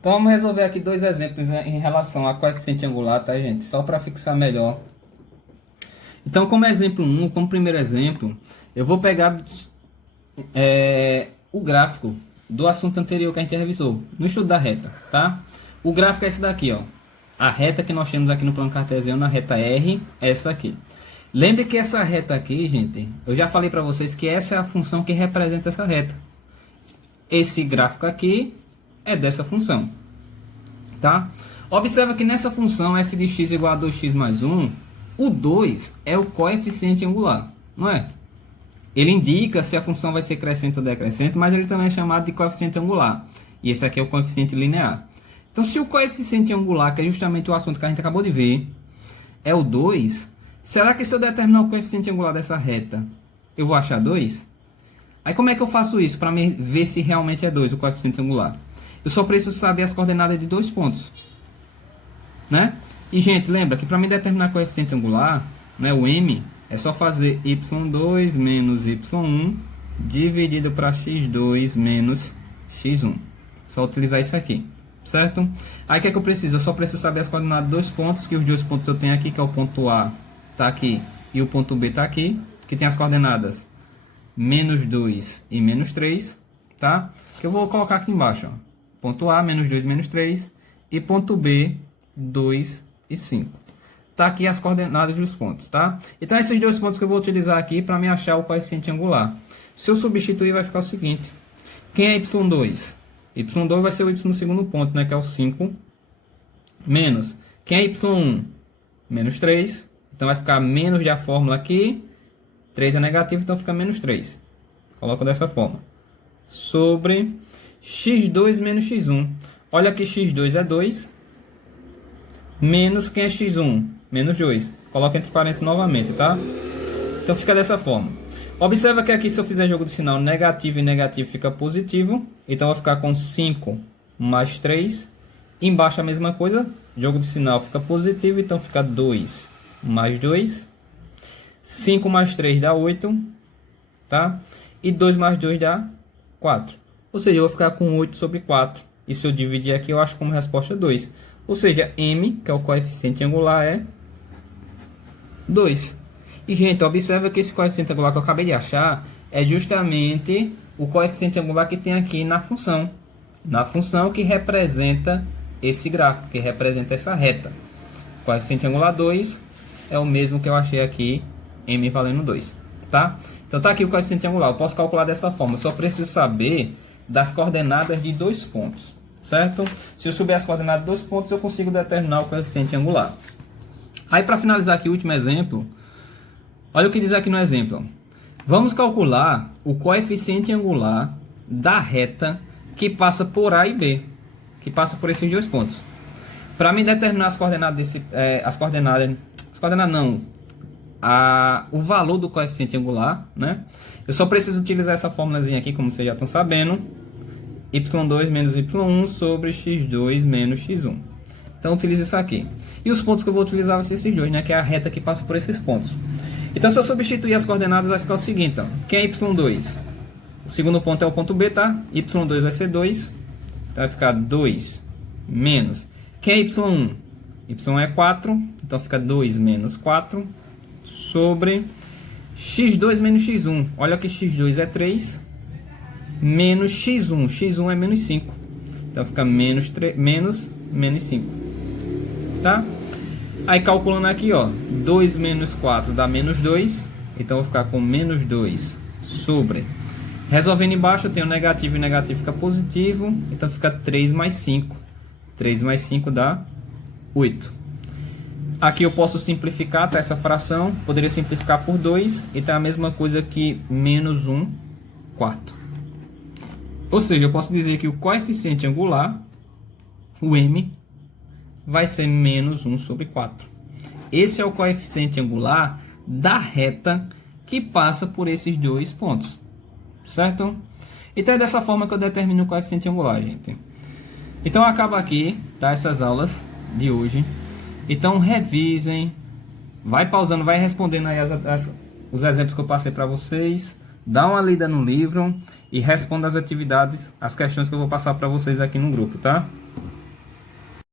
Então vamos resolver aqui dois exemplos, né, em relação a coeficiente angular, tá, gente? Só para fixar melhor. Então, como exemplo 1, como primeiro exemplo, eu vou pegar o gráfico do assunto anterior que a gente revisou, no estudo da reta, tá? O gráfico é esse daqui, ó. A reta que nós temos aqui no plano cartesiano, a reta R, é essa aqui. Lembre que essa reta aqui, gente, eu já falei para vocês que essa é a função que representa essa reta. Esse gráfico aqui é dessa função, tá? Observa que nessa função f de x igual a 2x mais 1, o 2 é o coeficiente angular, não é? Ele indica se a função vai ser crescente ou decrescente, mas ele também é chamado de coeficiente angular. E esse aqui é o coeficiente linear. Então, se o coeficiente angular, que é justamente o assunto que a gente acabou de ver, é o 2, será que se eu determinar o coeficiente angular dessa reta, eu vou achar 2? Aí como é que eu faço isso para ver se realmente é 2 o coeficiente angular? Eu só preciso saber as coordenadas de dois pontos, né? E, gente, lembra que para mim determinar o coeficiente angular, né, o m, é só fazer y2 menos y1 dividido para x2 menos x1. Só utilizar isso aqui, certo? Aí o que é que eu preciso? Eu só preciso saber as coordenadas de dois pontos, que os dois pontos eu tenho aqui, que é o ponto A está aqui e o ponto B está aqui, que tem as coordenadas menos 2 e menos 3, tá? Que eu vou colocar aqui embaixo, ó. Ponto A, menos 2 e menos 3, e ponto B, 2 e 5. Tá aqui as coordenadas dos pontos, tá? Então, esses dois pontos que eu vou utilizar aqui para me achar o coeficiente angular. Se eu substituir, vai ficar o seguinte. Quem é y2? y2 vai ser o y no segundo ponto, né? Que é o 5. Menos. Quem é y1? Menos 3. Então, vai ficar menos da fórmula aqui. 3 é negativo, então fica menos 3. Coloco dessa forma. Sobre x2 menos x1. Olha que x2 é 2. Menos quem é x1? Menos 2. Coloca entre parênteses novamente, tá? Então fica dessa forma. Observa que aqui, se eu fizer jogo de sinal, negativo e negativo fica positivo. Então eu vou ficar com 5 mais 3. Embaixo a mesma coisa. Jogo de sinal fica positivo, então fica 2 mais 2. 5 mais 3 dá 8. Tá? E 2 mais 2 dá 4. Ou seja, eu vou ficar com 8 sobre 4. E se eu dividir aqui, eu acho como resposta 2. Ou seja, m, que é o coeficiente angular, é 2. E, gente, observa que esse coeficiente angular que eu acabei de achar é justamente o coeficiente angular que tem aqui na função. Na função que representa esse gráfico, que representa essa reta. O coeficiente angular 2 é o mesmo que eu achei aqui, m valendo 2. Tá? Então, tá aqui o coeficiente angular. Eu posso calcular dessa forma. Eu só preciso saber das coordenadas de dois pontos. Certo? Se eu souber as coordenadas de dois pontos, eu consigo determinar o coeficiente angular. Aí, para finalizar aqui o último exemplo, olha o que diz aqui no exemplo. Vamos calcular o coeficiente angular da reta que passa por A e B, que passa por esses dois pontos. Para mim determinar as coordenadas o valor do coeficiente angular, né? Eu só preciso utilizar essa formulazinha aqui, como vocês já estão sabendo. y2 menos y1 sobre x2 menos x1. Então, utilize isso aqui. E os pontos que eu vou utilizar vai ser esses dois, né? Que é a reta que passa por esses pontos. Então, se eu substituir as coordenadas, vai ficar o seguinte, ó. Quem é y2? O segundo ponto é o ponto B, tá? y2 vai ser 2. Então, vai ficar 2 menos. Quem é y1? y1 é 4. Então, fica 2 menos 4 sobre x2 menos x1. Olha que x2 é 3. Menos x1. x1 é menos 5. Então fica menos 5. Tá? Aí calculando aqui, ó. 2 menos 4 dá menos 2. Então eu vou ficar com menos 2 sobre. Resolvendo embaixo, eu tenho negativo e negativo fica positivo. Então fica 3 mais 5. 3 mais 5 dá 8. Aqui eu posso simplificar, tá? Essa fração. Poderia simplificar por 2. E tá a mesma coisa que menos 1 quarto. Ou seja, eu posso dizer que o coeficiente angular, o m, vai ser menos 1 sobre 4. Esse é o coeficiente angular da reta que passa por esses dois pontos. Certo? Então é dessa forma que eu determino o coeficiente angular, gente. Então acaba aqui, tá? Essas aulas de hoje. Então revisem, vai pausando, vai respondendo aí os exemplos que eu passei para vocês. Dá uma lida no livro e responda as atividades, as questões que eu vou passar para vocês aqui no grupo, tá?